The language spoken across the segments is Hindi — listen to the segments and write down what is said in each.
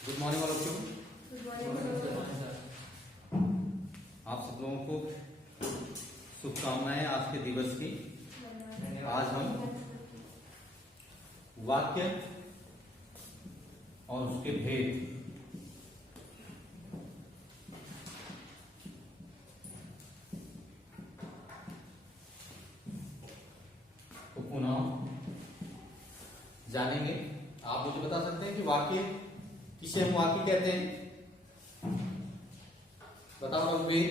Good morning all of you. आप सब लोगों को शुभकामनाएं आज के दिवस की। आज हम वाक्य और उसके भेद को पुनः जानेंगे। आप मुझे बता सकते हैं कि वाक्य किसे हम वाक्य कहते हैं? बताओ रघुवीर।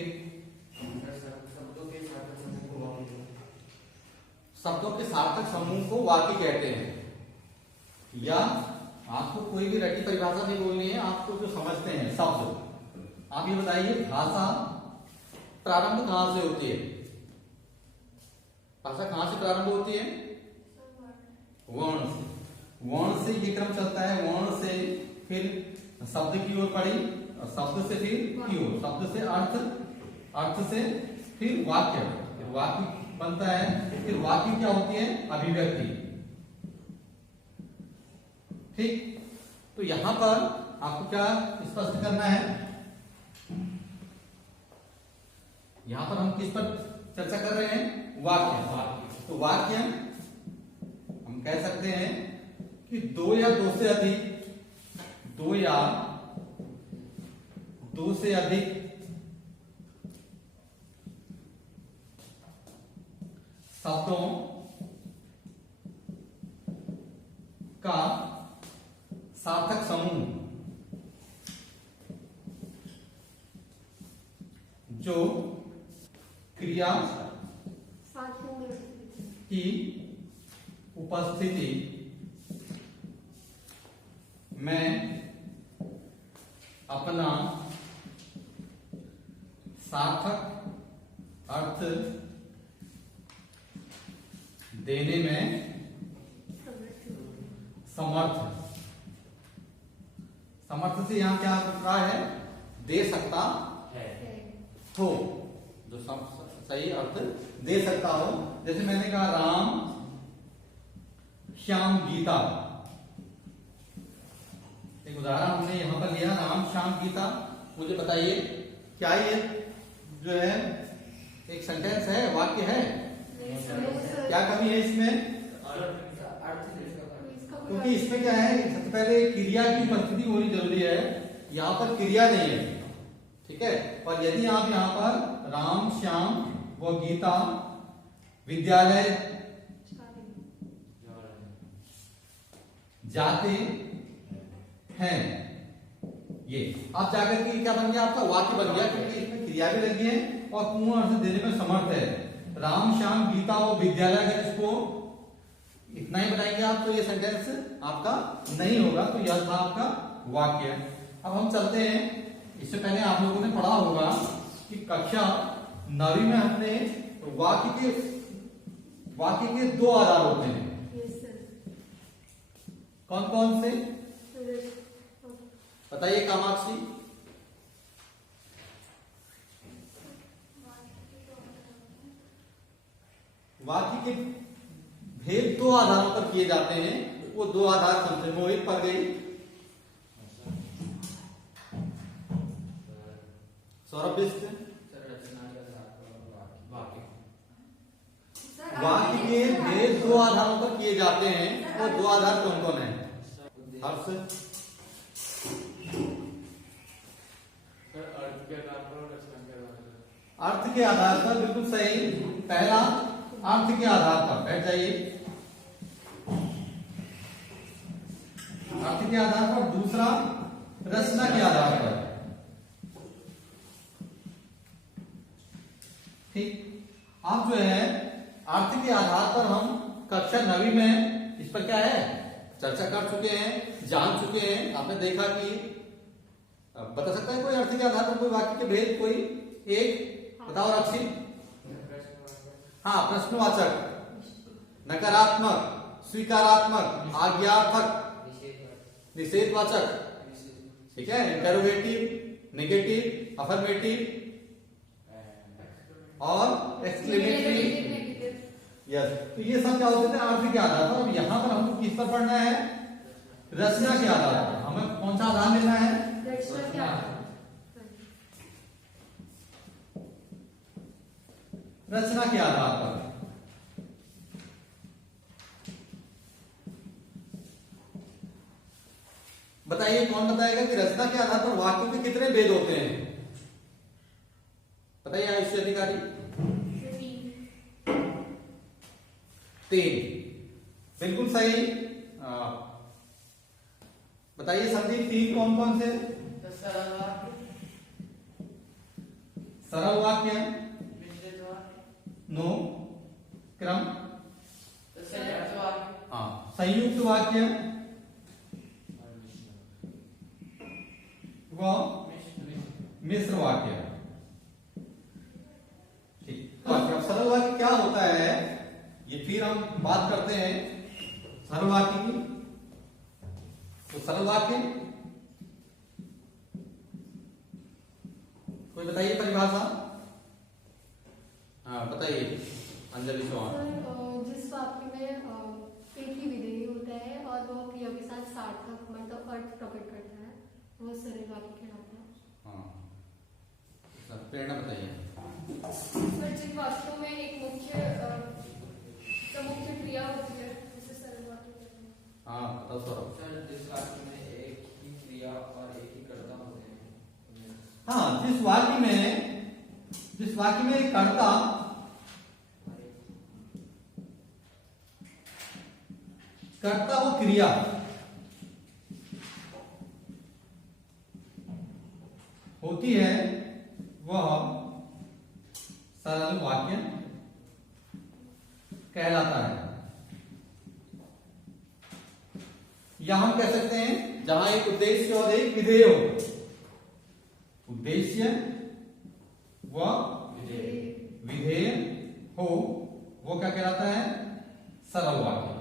शब्दों के सार्थक समूह को वाक्य कहते हैं। या आपको कोई भी रटी परिभाषा नहीं बोलनी है, आपको जो समझते हैं शब्द। आप ये बताइए, भाषा प्रारंभ कहां से होती है? भाषा कहां से प्रारंभ होती है? वर्ण से। वर्ण से ये क्रम चलता है, वर्ण से फिर शब्द की ओर पड़ी, और शब्द से फिर की ओर, शब्द से अर्थ, अर्थ से फिर वाक्य, फिर वाक्य बनता है। फिर वाक्य क्या होती है? अभिव्यक्ति। ठीक, तो यहां पर आपको क्या स्पष्ट करना है? यहां पर हम किस पर चर्चा कर रहे हैं? वाक्य। तो वाक्य हम कह सकते हैं कि दो या दो से अधिक, दो या दो से अधिक शब्दों का सार्थक समूह जो क्रिया की उपस्थिति में अपना सार्थक अर्थ देने में समर्थ। समर्थ से यहां क्या अभिप्राय है? दे सकता हो, जो सही अर्थ दे सकता हो। जैसे मैंने कहा राम श्याम गीता, एक उदाहरण हमने यहां पर लिया, राम श्याम गीता। मुझे बताइए, क्या ये जो है एक सेंटेंस है, वाक्य है? क्या कमी है इसमें? क्योंकि इसमें क्या है, सबसे पहले क्रिया की उपस्थिति होनी जरूरी है। यहाँ पर क्रिया नहीं है, ठीक है। और यदि आप यहाँ पर राम श्याम व गीता विद्यालय जाते हैं, ये आप जाकर के क्या बन गया? आपका वाक्य बन गया, क्योंकि इसमें क्रिया भी लगी है और पूर्ण अर्थ देने में समर्थ है। राम श्याम गीता और विद्यालय, अगर इसको इतना ही बनाएंगे आप तो ये सेंटेंस आपका नहीं होगा। तो यह था आपका वाक्य। अब हम चलते हैं। इससे पहले आप लोगों ने पढ़ा होगा कि कक्षा 9वीं में हमने वाक्य के दो आधार होते हैं। कौन कौन से बताइए कामाक्षी? वाक्य के भेद दो आधारों पर किए जाते हैं। वो दो आधार समझे। मोहित पढ़ गई, सौरभ बिस्ट। वाक्य के भेद दो आधारों पर किए जाते हैं। वो दो आधार कौन कौन है? हर्ष? अर्थ के आधार पर, बिल्कुल सही। पहला अर्थ के आधार पर, बैठ जाइए। अर्थ के आधार पर। दूसरा रचना के आधार पर। ठीक, आप जो है अर्थ के आधार पर हम कक्षा 9वीं में इस पर क्या है चर्चा कर चुके हैं, जान चुके हैं। आपने देखा कि बता सकता है कोई अर्थ के आधार पर कोई वाक्य के भेद? कोई एक बताओ रक्षी। हाँ, प्रश्नवाचक, नकारात्मक, स्वीकारात्मक, आज्ञार्थक, निषेधवाचक, ठीक है, इंटरोगेटिव, नेगेटिव, अफर्मेटिव और एक्सक्लेमेटरी। यस, तो ये सब क्या होते थे? अर्थ के आधार पर। अब यहां पर हमको किस पर पढ़ना है? रचना के आधार पर। हमें कौन सा आधार लेना है? रचना के आधार रचना के आधार पर। बताइए कौन बताएगा कि रचना के आधार पर वाक्यों के कितने भेद होते हैं? बताइए आयुष अधिकारी। 3। बिल्कुल सही। बताइए संदीप, 3 कौन कौन से? सरल वाक्य, नो क्रम, हाँ संयुक्त वाक्य व मिश्र वाक्य। ठीक, तो अब सरल वाक्य क्या होता है ये फिर हम बात करते हैं सरल वाक्य की। तो सरल वाक्य कोई बताइए परिभाषा। हाँ बताइए अंजलि चौहान। जिस वाक्य में एक ही विधेय होता है और वो क्रिया के साथ सार्थक मतलब अर्थ प्रकट करता है, वो सरल वाक्य कहलाता है। हाँ प्रेरणा बताइए। पर जिन वाक्यों में एक मुख्य क्रिया होती है उसे सरल वाक्य कहते हैं। हाँ बताओ सौरभ। सर जिस वाक्य में एक ही क्रिया और एक ही कर्ता होते हैं। हाँ जिस वाक्य में एक कर्ता वो क्रिया होती है वह सरल वाक्य कहलाता है। या हम कह सकते हैं जहां एक उद्देश्य और एक विधेय हो, उद्देश्य व विधेय हो, वो क्या कहलाता है? सरल वाक्य।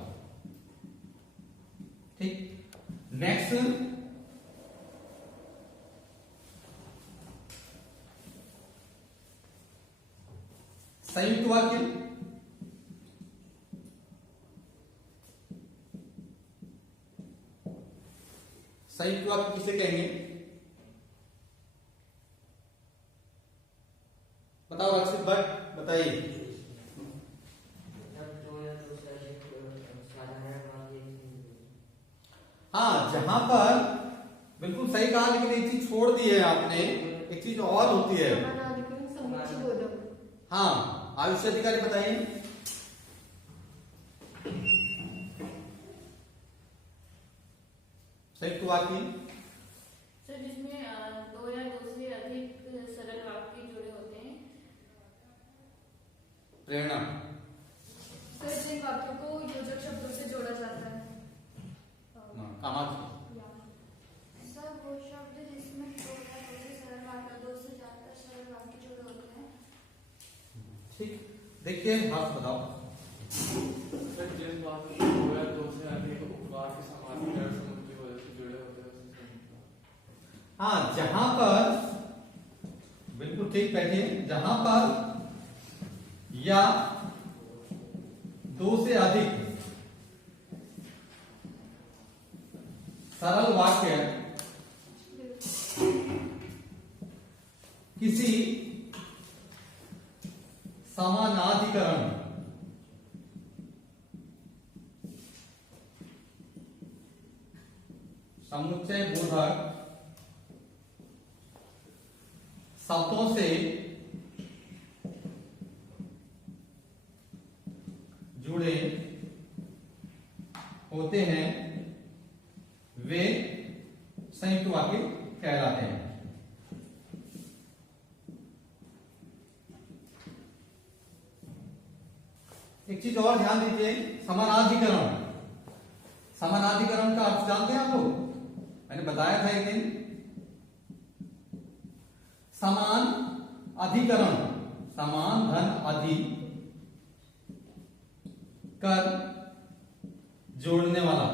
ठीक, नेक्स्ट संयुक्त वाक्य। संयुक्त वाक्य किसे कहेंगे? बताओ अक्षित भट्ट बताइए। हाँ जहां पर बिल्कुल सही कहा, लेकिन एक चीज छोड़ दी है आपने, एक चीज और होती है। हाँ आयुष अधिकारी बताइए। संयुक्त वाक्य सर जिसमें दो या दो से अधिक सरल वाक्य जुड़े होते हैं। प्रेरणा। सर जिन वाक्यों को योजक शब्दों से जोड़ा जाता है। कामाक्षी। सर वो शब्द जिसमें दो या दो से सरल वाक्य, दो से ज्यादा सरल वाक्य जुड़े होते हैं। ठीक, देखिए हाथ बताओ। सर जिस वाक्य में दो या दो से अधिक वाक्य समानांतर समूह की वजह से जुड़े होते हैं उसे संयुक्त वाक्य। हाँ जहां पर बिल्कुल ठीक बैठिए, जहां पर या दो से अधिक सरल वाक्य किसी समानाधिकरण समुच्चय बोधक शब्दों से जुड़े होते हैं वे संयुक्त वाक्य कहलाते हैं। एक चीज और ध्यान दीजिए, समानाधिकरण। समानाधिकरण का अर्थ जानते हैं आप लोग? मैंने बताया था एक दिन। समान अधिकरण, समान धन अधि कर जोड़ने वाला,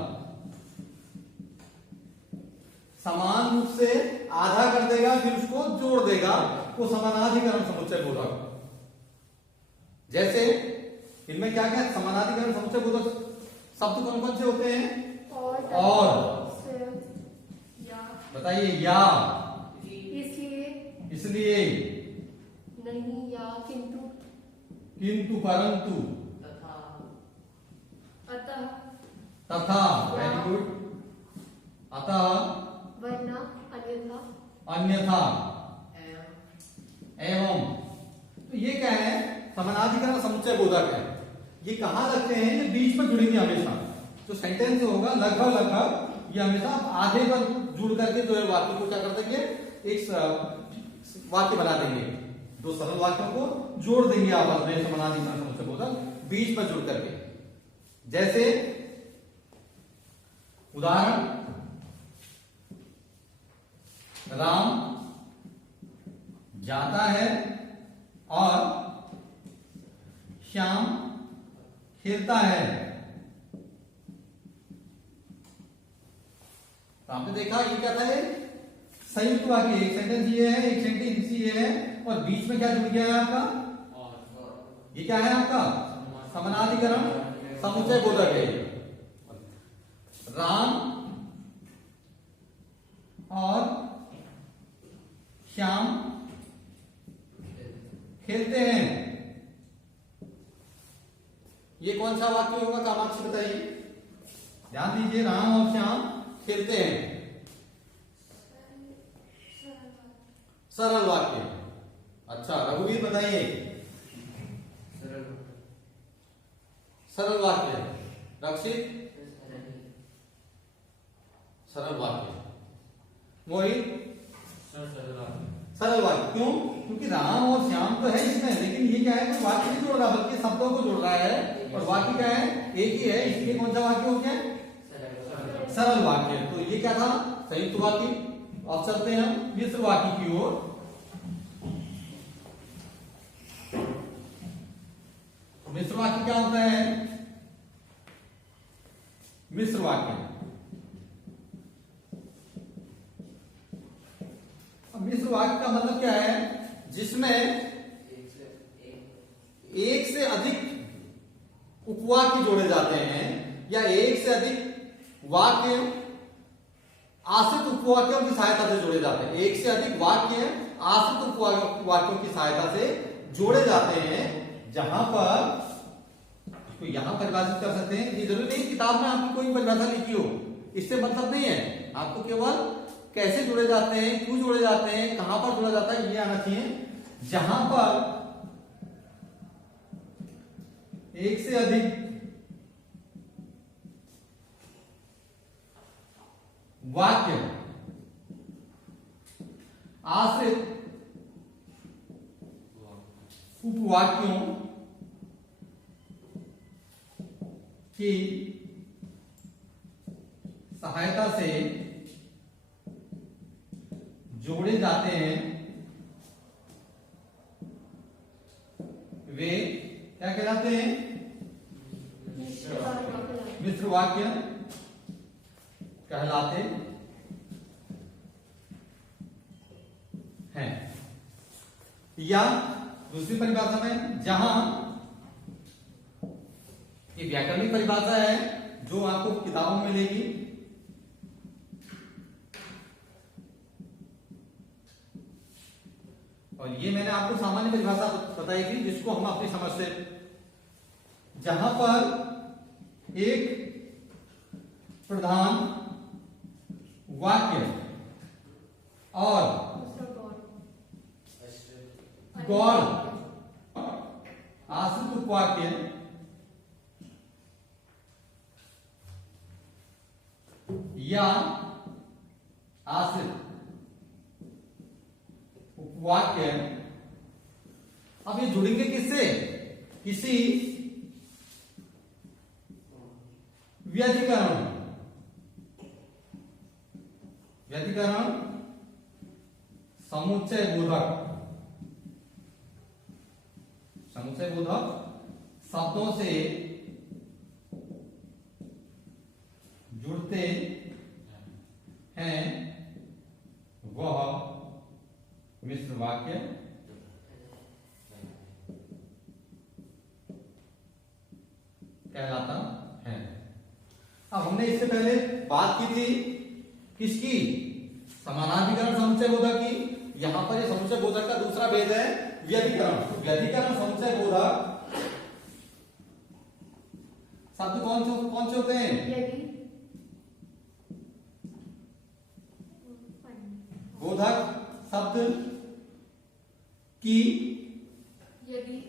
समान रूप से आधा कर देगा फिर उसको जोड़ देगा, वो समानाधिकरण समुच्चय बोधक। जैसे इनमें क्या क्या समानाधिकरण समुच्चय बोधक शब्द कौन कौन से होते हैं? और, बताइए। या, इसलिए, इसलिए, नहीं, या, किंतु, किंतु, परंतु, तथा, अतः, तथा, वेरी गुड, अतः, वरना, अन्यथा, अन्यथा, एवं। तो ये क्या है? समानाधिकरण समुच्चय बोधक है। ये कहाँ लगते हैं? ये बीच में जुड़ेंगे हमेशा। जो सेंटेंस होगा लगभग ये हमेशा आधे पर जुड़ करके जो है वाक्य को क्या कर देंगे? एक वाक्य बना देंगे। दो सरल वाक्यों को जोड़ देंगे आपस में समानाधिकरण समुच्चय बोधक बीच पर जुड़ करके। जैसे उदाहरण, राम जाता है और श्याम खेलता है। तो आपने देखा ये क्या था? संयुक्त वाक्य। एक सेंटेंस ये है, एक सेंटेंस ये है, और बीच में क्या जुड़ गया है आपका? और ये क्या है आपका? समानाधिकरण समुच्चय बोधक है। राम और श्याम खेलते हैं। ये कौन सा वाक्य होगा कामाक्षी बताइए? ध्यान दीजिए, राम और श्याम खेलते हैं। सरल वाक्य। अच्छा, रघुवीर बताइए। सरल वाक्य। रक्षित, सरल वाक्य। मोहित, सरल वाक्य। क्यों? क्योंकि राम और श्याम तो है इसमें, लेकिन ये क्या है? कोई वाक्य नहीं जोड़ रहा, बल्कि शब्दों को जोड़ रहा है, और वाक्य क्या है? एक ही है, इसलिए कौन सा वाक्य हो गया? सरल वाक्य। तो ये क्या था? संयुक्त वाक्य। अब चलते हैं हम मिश्र वाक्य की ओर। मिश्र वाक्य क्या होता है? मिश्र वाक्य। मिश्र वाक्य का मतलब क्या है? जिसमें एक से अधिक उपवाक्य जोड़े जाते हैं, या एक से अधिक वाक्य आश्रित उपवाक्यों की सहायता से जोड़े जाते हैं। एक से अधिक वाक्य आश्रित उपवाक्यों की सहायता से जोड़े जाते हैं, जहां पर तो यहां परिभाषित कर सकते हैं। ये जरूरी नहीं किताब में आपकी कोई परिभाषा लिखी हो, इससे मतलब नहीं है। आपको केवल कैसे जुड़े जाते हैं, क्यों जुड़े जाते हैं, कहां पर जुड़ा जाता है, ये आना चाहिए। जहां पर एक से अधिक वाक्य आश्रित उपवाक्यों की सहायता से जोड़े जाते हैं, वे क्या कहलाते हैं? मिश्र वाक्य कहलाते हैं। या दूसरी परिभाषा में, जहां ये व्याकरणिक परिभाषा है जो आपको किताबों में मिलेगी, और ये मैंने आपको सामान्य परिभाषा बताई थी जिसको हम अपनी समझ से, जहां पर एक प्रधान वाक्य और गौड़ आश्रित उपवाक्य या आश्रित उपवाक्य, अब ये जुड़ेंगे किससे? किसी व्यधिकरण समुच्चय बोधक शब्दों से जुड़ते हैं, वह मिश्र वाक्य कहलाता है। अब हमने इससे पहले बात की थी किसकी? समानाधिकरण समुच्चय बोधक की, यहां पर ये समुच्चय बोधक का दूसरा भेद है व्यधिकरण। तो व्यधिकरण समुच्चय बोधक शब्द कौन से होते हैं? यदि बोधक शब्द की, यदि,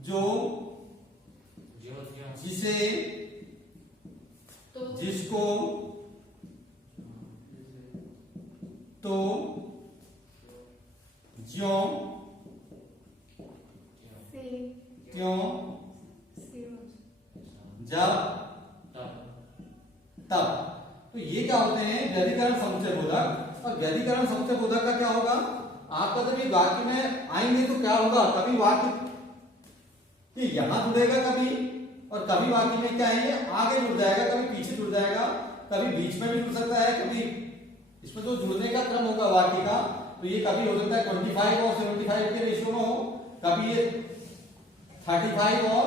जो, जिसे, तो, जिसको, तो, ज्यों, से, त्यों, से, जब, तब। तो ये क्या होते हैं? व्यधिकरण समुच्चय बोधक। और व्यधिकरण समुच्चय बोधक का क्या होगा? आपका जब ये वाक्य में आएंगे तो क्या होगा? कभी वाक्य ये यहां जुड़ेगा कभी, और कभी वाक्य में क्या है, ये आगे जुड़ जाएगा, कभी पीछे जुड़ जाएगा, कभी बीच में भी जुड़ सकता है, कभी इसमें जो जुड़ने का क्रम होगा वाक्य का, तो ये कभी हो सकता है 25 और 75 के रेशियो में हो, कभी ये 35 और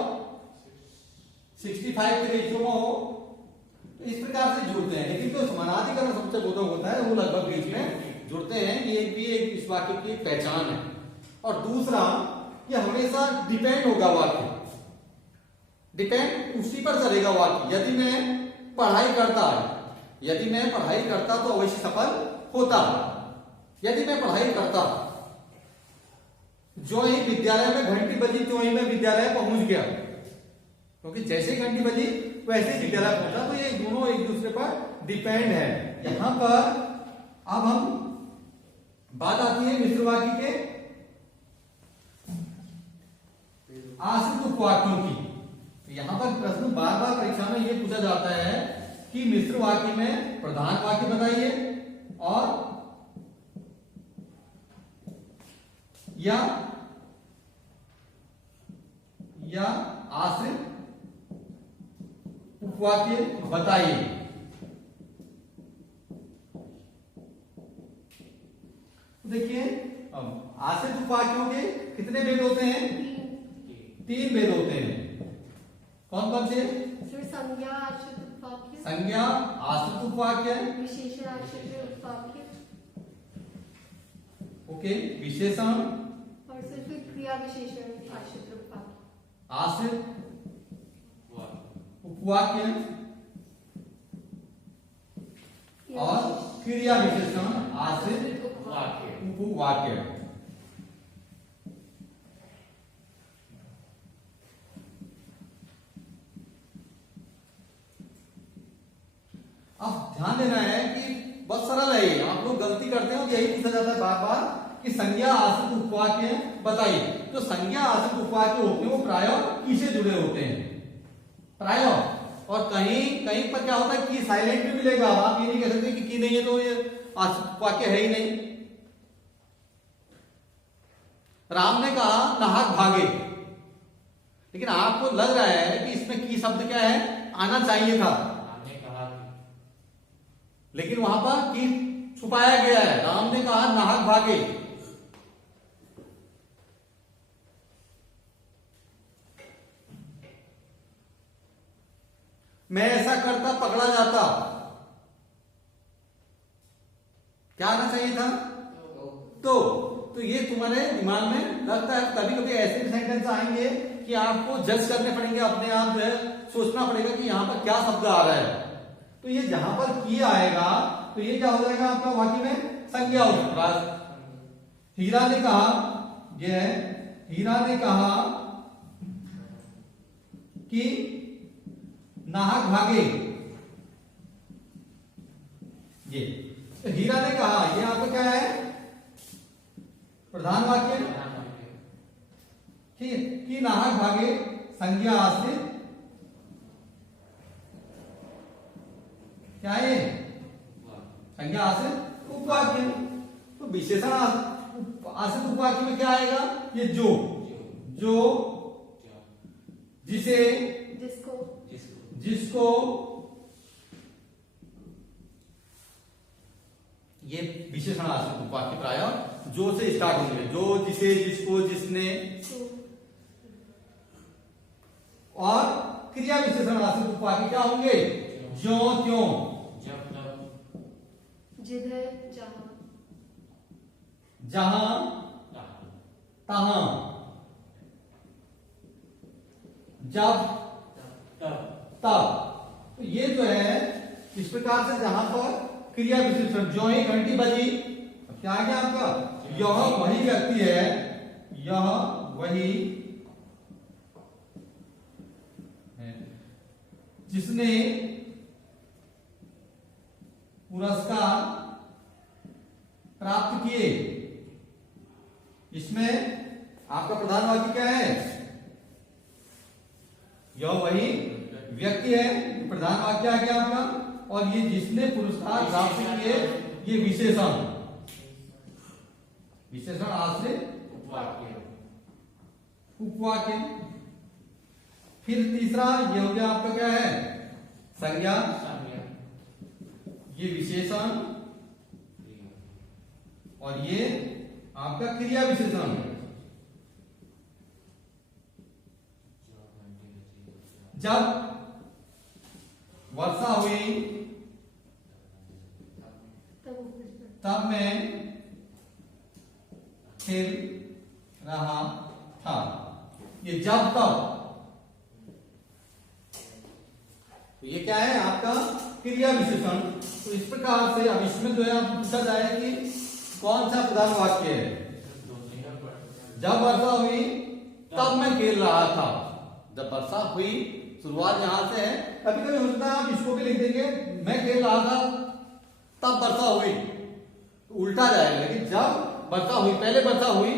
65 के रेशियो में हो। तो इस प्रकार से जुड़ते हैं। लेकिन जो समानाधिकरण समुच्चय बोधक होता है वो लगभग बीच में जुड़ते हैं। ये भी एक इस वाक्य की एक पहचान है। और दूसरा, ये हमेशा डिपेंड होगा वाक्य, डिपेंड उसी पर करेगा वाक्य। यदि मैं पढ़ाई करता तो अवश्य सफल होता। यदि मैं पढ़ाई करता, जो ही विद्यालय में घंटी बजी तो ही मैं विद्यालय पहुंच गया, क्योंकि जैसे घंटी बजी वैसे ही विद्यालय पहुंचा। तो ये दोनों एक दूसरे पर डिपेंड है। यहां पर अब हम बात आती है मिश्र वाक्य के आश्रित उपवाक्यों की। तो यहां पर प्रश्न बार बार परीक्षा में यह पूछा जाता है कि मिश्र वाक्य में प्रधान वाक्य बताइए और या आश्रित उपवाक्य बताइए। देखिए, अब आश्रित उपवाक्यों के कितने भेद होते हैं? 3 भेद होते हैं। कौन कौन से? संज्ञा आश्रित उपवाक्य, संज्ञा आश्रित उपवाक्य, विशेषण आश्रित उपवाक्य, ओके, विशेषण और सिर्फ क्रिया विशेषण आश्रित उपवाक्य। आश्रित उपवाक्य और क्रिया विशेषण आश्रित उपवाक्य। अब ध्यान देना है कि बहुत सरल है ये, आप लोग गलती करते हो, यही पूछा जाता है बार बार कि संज्ञा आश्रित उपवाक्य बताइए। तो संज्ञा आश्रित उपवाक्य होते हैं वो प्रायः किसे जुड़े होते हैं? प्रायः। और कहीं कहीं पर क्या होता है कि साइलेंट भी मिलेगा। आप ये नहीं कह सकते कि नहीं है तो ये आश्रित उपवाक्य है ही नहीं। राम ने कहा नाहक भागे, लेकिन आपको लग रहा है कि इसमें की शब्द क्या है, आना चाहिए था, लेकिन वहां पर की छुपाया गया है। राम ने कहा नाहक भागे। मैं ऐसा करता पकड़ा जाता, क्या आना चाहिए था? तो ये तुम्हारे दिमाग में लगता है। कभी कभी ऐसे भी सेंटेंस आएंगे कि आपको जज करने पड़ेंगे, अपने आप जो है सोचना पड़ेगा कि यहां पर क्या शब्द आ रहा है। तो ये जहां पर की आएगा तो ये क्या हो जाएगा आपका वाक्य में? संज्ञा होगी। हीरा ने कहा, ये हीरा ने कहा कि नाहक भागे। ये तो हीरा ने कहा, ये आपका क्या है? प्रधान वाक्य। ठीक है, कि नाहक भागे संज्ञा आश्रित क्या है? संज्ञा आश्रित उपवाक्य। तो विशेषण आश्रित उपवाक्य में क्या आएगा? ये जो, जिसे, जिसको, ये विशेषण आश्रित उपवाक्य प्रायः जो से स्टार्ट होंगे। जो, जिसे, जिसको, जिसने। और क्रिया विशेषण आश्रित उपवाक्य क्या होंगे? ज्यों, त्यों, जहां तहां, जब तब। तो ये जो है इस प्रकार से जहां पर क्रिया विशेषण, जो ही घंटी बजी, क्या आ गया आपका, यह वही व्यक्ति है, यह वही है जिसने पुरस्कार प्राप्त किए। इसमें आपका प्रधान वाक्य क्या है, यह वही व्यक्ति है, प्रधान वाक्य आ गया आपका, और ये जिसने पुरस्कार प्राप्त किए, ये विशेषण, विशेषण आश्रित उपवाक्य। फिर तीसरा ये हो गया आपका क्या है, संज्ञा, ये विशेषण, और ये आपका क्रिया विशेषण। जब वर्षा हुई तब मैं खेल रहा था, ये जब तब। तो ये क्या है आपका क्रिया विशेषण। तो इस प्रकार से अब इसमें जो है आप पूछा जाए कि कौन सा प्रधान वाक्य है, जब वर्षा हुई तब मैं खेल रहा था। जब वर्षा हुई, शुरुआत यहां से है, कभी कभी हो सकता है आप इसको भी लिख देंगे, मैं खेल रहा था तब वर्षा हुई, तो उल्टा जाएगा। लेकिन जब वर्षा हुई, पहले वर्षा हुई,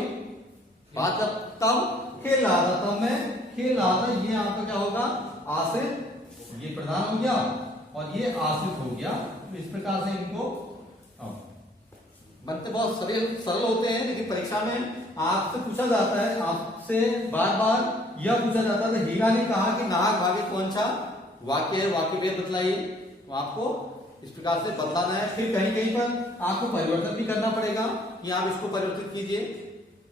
बात जब तब खेल रहा था, तब मैं खेल रहा था, ये आपका क्या होगा, आश्रित, ये प्रधान हो गया और ये आश्रित हो गया। तो इस प्रकार से इनको बनते बहुत सरल होते हैं, लेकिन परीक्षा में आपसे पूछा जाता है, आपसे बार बार यह पूछा जाता है, हीरा ने कहा कि नाहक भागे कौन सा वाक्य है, वाक्य भेद बतलाइए। तो आपको इस प्रकार से बताना है। फिर कहीं कहीं पर आपको परिवर्तन भी करना पड़ेगा कि आप इसको परिवर्तित कीजिए।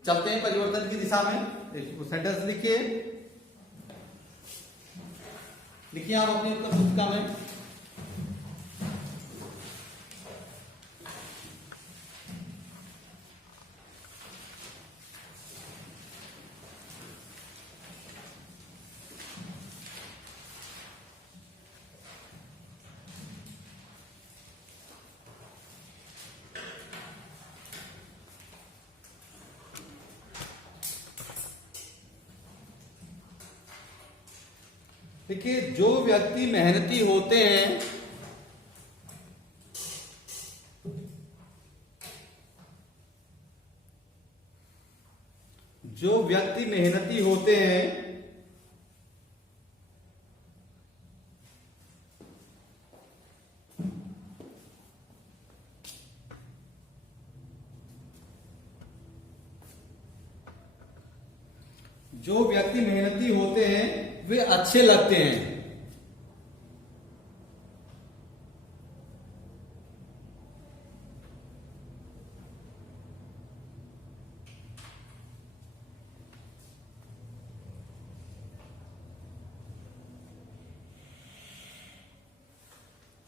चलते हैं परिवर्तन की दिशा में। सेंटेंस लिखिए, लिखिए आप अपनी उत्तर पुस्तिका में। देखिए, जो व्यक्ति मेहनती होते हैं, जो व्यक्ति मेहनती होते हैं, जो व्यक्ति मेहनती होते हैं वे अच्छे लगते हैं।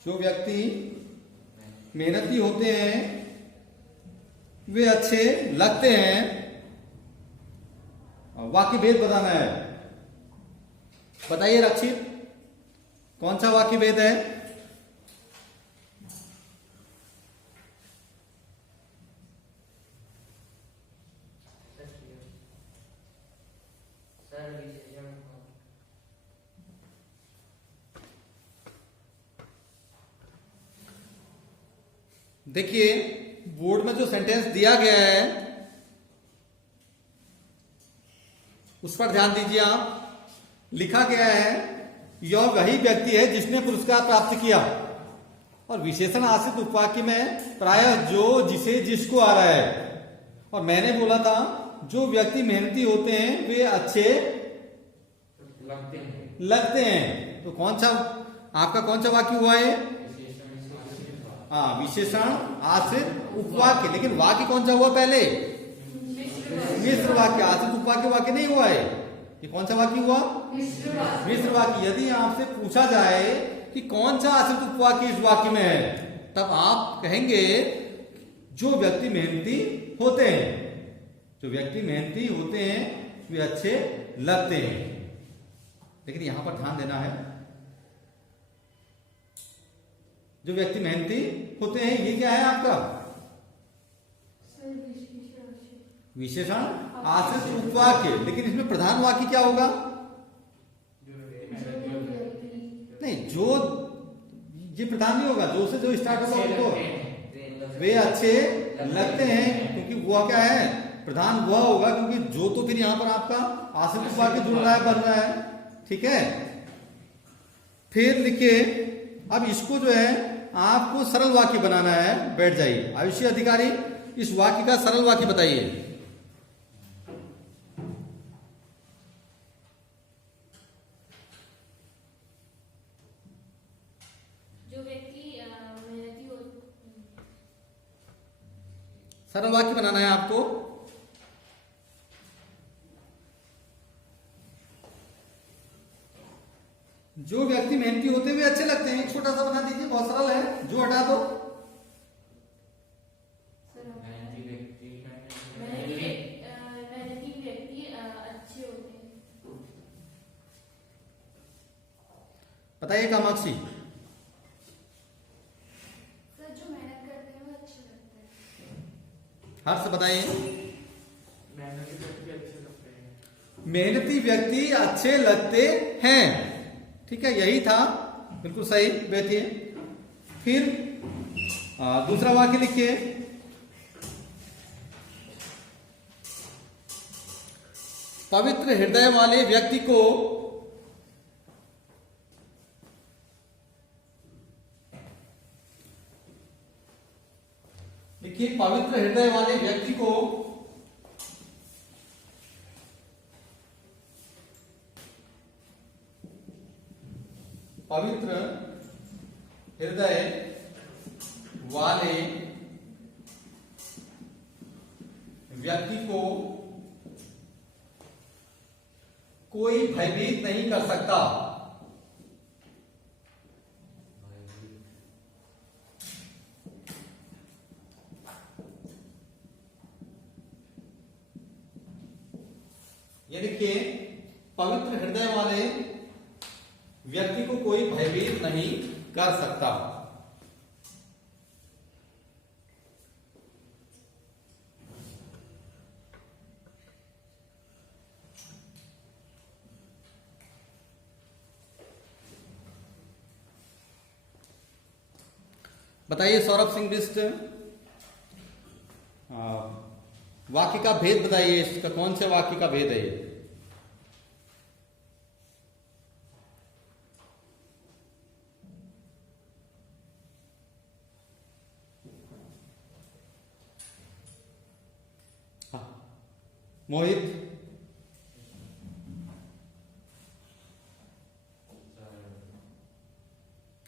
जो व्यक्ति मेहनती होते हैं वे अच्छे लगते हैं। वाक्य भेद बताना है। बताइए रक्षित, कौन सा वाक्य भेद है? देखिए, बोर्ड में जो सेंटेंस दिया गया है उस पर ध्यान दीजिए आप। लिखा गया है, यह वही व्यक्ति है जिसने पुरस्कार प्राप्त किया, और विशेषण आश्रित उपवाक्य में प्रायः जो, जिसे, जिसको आ रहा है। और मैंने बोला था जो व्यक्ति मेहनती होते हैं वे अच्छे लगते हैं। तो कौन सा आपका कौन सा वाक्य हुआ है? हाँ, विशेषण आश्रित उपवाक्य। लेकिन वाक्य कौन सा हुआ पहले? मिश्र वाक्य। आश्रित उपवाक्य वाक्य नहीं हुआ है। ये कौन सा वाक्य हुआ? मिश्र वाक्य। यदि आपसे पूछा जाए कि कौन सा आश्रित उपवाक्य इस वाक्य में है, तब आप कहेंगे जो व्यक्ति मेहनती होते हैं, जो व्यक्ति मेहनती होते हैं वे अच्छे लगते हैं। लेकिन यहां पर ध्यान देना है, जो व्यक्ति मेहनती होते हैं ये क्या है आपका सर विशेषण विशेषण आश्रित उपवाक्य। लेकिन इसमें प्रधान वाक्य क्या होगा? नहीं, जो ये प्रधान नहीं होगा, जो से जो स्टार्ट होगा उनको वे अच्छे लगते हैं, क्योंकि वह क्या है प्रधान वह होगा, क्योंकि जो तो फिर यहां पर आपका आश्रित उपवाक्य जुड़ रहा है, बन रहा है। ठीक है, फिर लिखिए अब इसको जो है आपको सरल वाक्य बनाना है। बैठ जाइए। आयुषी अधिकारी, इस वाक्य का सरल वाक्य बताइए। जो व्यक्ति मेहनती हो, सरल वाक्य बनाना है आपको। जो व्यक्ति मेहनती होते हुए अच्छे लगते हैं, एक छोटा सा बना दीजिए, बहुत सरल है। जो हटा दो, मेहनती व्यक्ति अच्छे होते हैं। बताइए कामाक्षी। सर जो मेहनत करते हैं वो अच्छे लगते हैं। हर्ष बताइए। मेहनती व्यक्ति अच्छे लगते हैं। मेहनती व्यक्ति अच्छे लगते हैं। ठीक है, यही था, बिल्कुल सही। बैठिए। फिर दूसरा वाक्य लिखिए। पवित्र हृदय वाले व्यक्ति को लिखिए, पवित्र हृदय वाले व्यक्ति को पवित्र हृदय वाले व्यक्ति को कोई भयभीत नहीं कर सकता। ये देखिए, पवित्र हृदय वाले व्यक्ति को कोई भयभीत नहीं कर सकता। बताइए सौरभ सिंह बिष्ट, वाक्य का भेद बताइए। इसका कौन से वाक्य का भेद है ये? मोहित,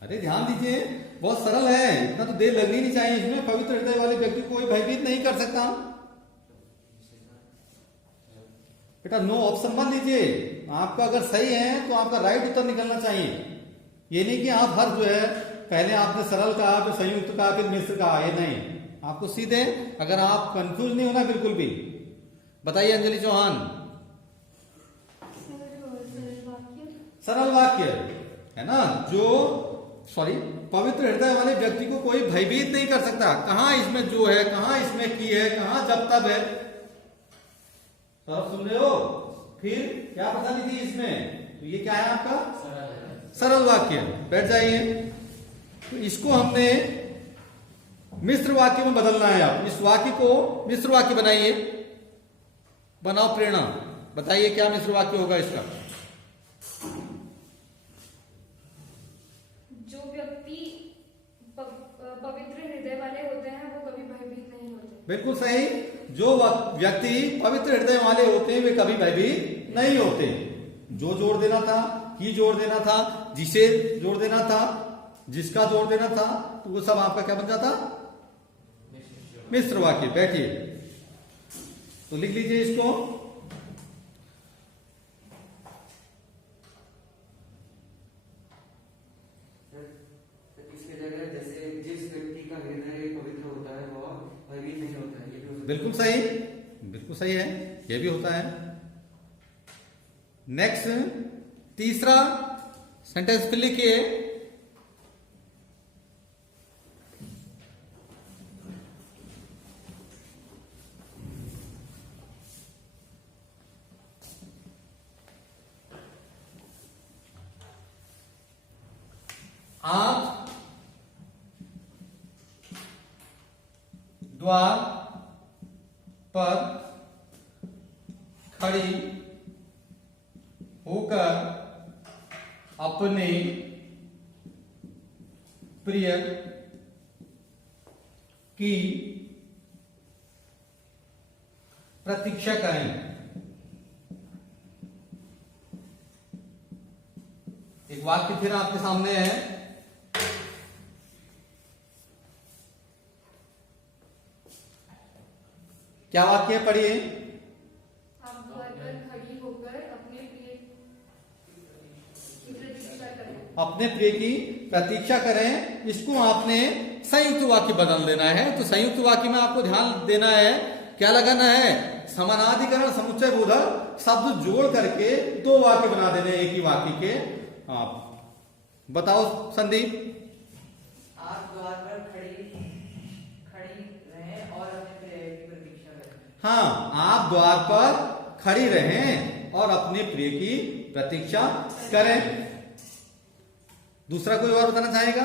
अरे ध्यान दीजिए, बहुत सरल है, इतना तो देर लगनी नहीं चाहिए इसमें। पवित्र हृदय वाले व्यक्ति को कोई भयभीत नहीं कर सकता। बेटा नो ऑप्शन मत लीजिए। आपका अगर सही है तो आपका राइट उत्तर निकलना चाहिए। ये नहीं कि आप हर जो है पहले आपने सरल कहा, फिर संयुक्त कहा, फिर मिश्र कहा, ये नहीं। आपको सीधे, अगर आप कंफ्यूज नहीं होना बिल्कुल भी। बताइए अंजलि चौहान। सरल वाक्य है ना, जो पवित्र हृदय वाले व्यक्ति को कोई भयभीत नहीं कर सकता। कहां इसमें जो है, कहां इसमें की है, कहां जब तब है, सब सुन रहे हो? फिर क्या पता थी इसमें, तो ये क्या है आपका सरल वाक्य। बैठ जाइए। तो इसको हमने मिश्र वाक्य में बदलना है। आप इस वाक्य को मिश्र वाक्य बनाइए। बनाओ प्रेरणा, बताइए क्या मिश्र वाक्य होगा इसका। जो व्यक्ति पवित्र हृदय वाले होते हैं वो कभी भयभीत नहीं होते। बिल्कुल सही। जो व्यक्ति पवित्र हृदय वाले होते हैं वे कभी भयभीत नहीं होते। जो जोड़ देना था, की जोड़ देना था, जिसे जोड़ देना था, जिसका जोड़ देना था, तो वो सब आपका क्या बन जाता? मिश्र वाक्य। बैठिए, तो लिख लीजिए इसको। इसके जगह जैसे जिस व्यक्ति का हृदय पवित्र होता है वह बिल्कुल सही, बिल्कुल सही है, ये भी होता है। नेक्स्ट तीसरा सेंटेंस फिर लिखिए। आप द्वार पर खड़ी होकर अपने प्रिय की प्रतीक्षा करें। एक वाक्य फिर आपके सामने है। क्या वाक्य है, पढ़िए। आप द्वार पर खड़ी होकर अपने प्रिय की प्रतीक्षा करें। अपने प्रिय की प्रतीक्षा करें, इसको आपने संयुक्त वाक्य बदल देना है। तो संयुक्त वाक्य में आपको ध्यान देना है, क्या लगाना है, समानाधिकरण समुच्चय बोधक शब्द जोड़ करके दो वाक्य बना देने एक ही वाक्य के। आप बताओ संदीप। आप द्वार पर खड़ी रहें और अपने प्रिय की प्रतीक्षा करें। हाँ, आप द्वार पर खड़ी रहें और अपने प्रिय की प्रतीक्षा करें। दूसरा कोई और बताना चाहेगा?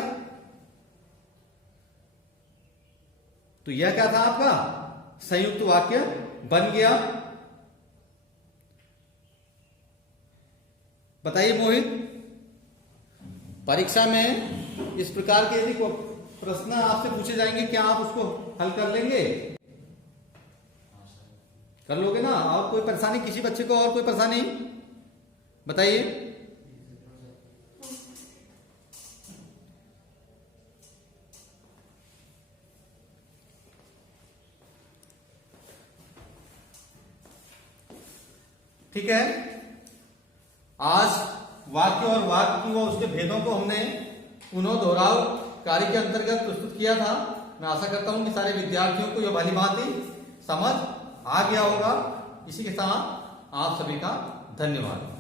तो यह क्या था आपका संयुक्त वाक्य बन गया। बताइए मोहित, परीक्षा में इस प्रकार के यदि प्रश्न आपसे पूछे जाएंगे, क्या आप उसको हल कर लेंगे? कर लोगे ना? और कोई परेशानी किसी बच्चे को, और कोई परेशानी बताइए। ठीक है, आज वाक्य और वाक्य व उसके भेदों को हमने पुनः दोहराव कार्य के अंतर्गत प्रस्तुत किया था। मैं आशा करता हूं कि सारे विद्यार्थियों को यह भली भांति समझ आ गया होगा। इसी के साथ आप सभी का धन्यवाद।